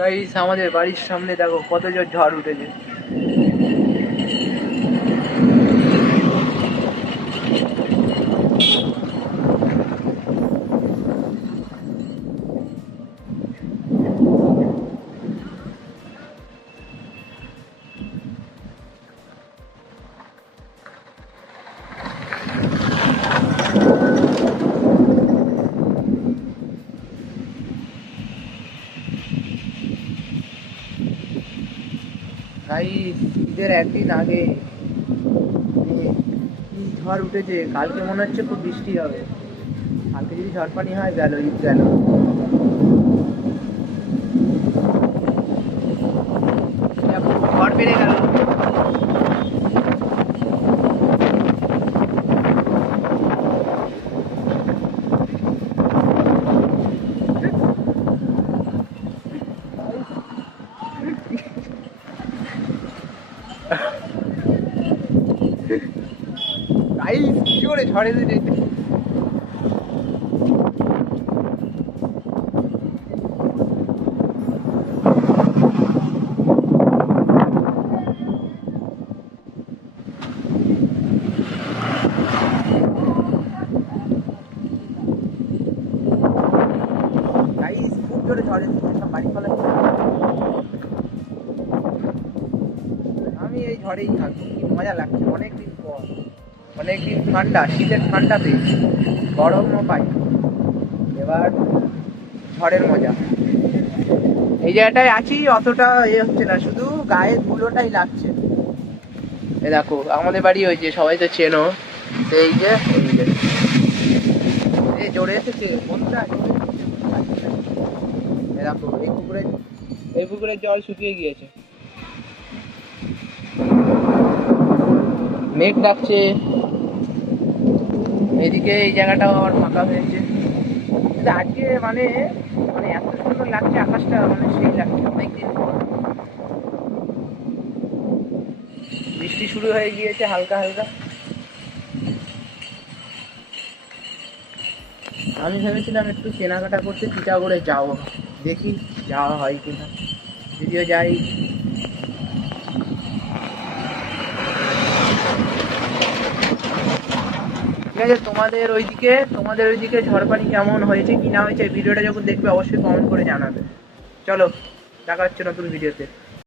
Guys আমাদের বাড়ির সামনে দেখো কত জোর ঝড় উঠেছে। গাইস ঈদের একদিন আগে কি ঝড় উঠেছে, কালকে মনে হচ্ছে খুব বৃষ্টি হবে। কালকে যদি ঝড় পানি হয় গেল, ঈদ গেল। ঝড় বেড়ে গেল। গাইস কি করে ঝড়ে যেতে গাইস খুব জোরে ঝড়ে সব বাড়ি পালাচ্ছে। আমি এই ঝড়েই থাকবো, কি মজা লাগছে। অনেকদিন পর, অনেকদিন ঠান্ডা, শীতের ঠান্ডা পেয়েছি, গরমও পাই, এবার ঝড়ের মজা। এই জায়গাটায় আছি, অতটা হচ্ছে না, শুধু গায়ে ধুলোটাই লাগছে। এ দেখো আমাদের বাড়ি হয়েছে, সবাই তো চেনো। এই যে এই জোরে এসেছে বন্ধুরা, এ দেখো এই পুকুরের জল শুকিয়ে গিয়েছে। মেঘ ডাকছে, এদিকে এই জায়গাটাও আবার ফাঁকা হয়েছে। আজকে মানে মানে এত সুন্দর লাগছে আকাশটা, মানে সেই লাগছে অনেকদিন পর। বৃষ্টি শুরু হয়ে গিয়েছে হালকা হালকা। আমি ভেবেছিলাম একটু কেনাকাটা করতে চিটাগড়ে যাবো, দেখি যাওয়া হয় কিনা, যদিও যাই। ঠিক আছে, তোমাদের ওইদিকে ঝড় পানি কেমন হয়েছে কি না হয়েছে, ভিডিওটা যখন দেখবে অবশ্যই কমেন্ট করে জানাবে। চলো, দেখা হচ্ছে নতুন ভিডিওতে।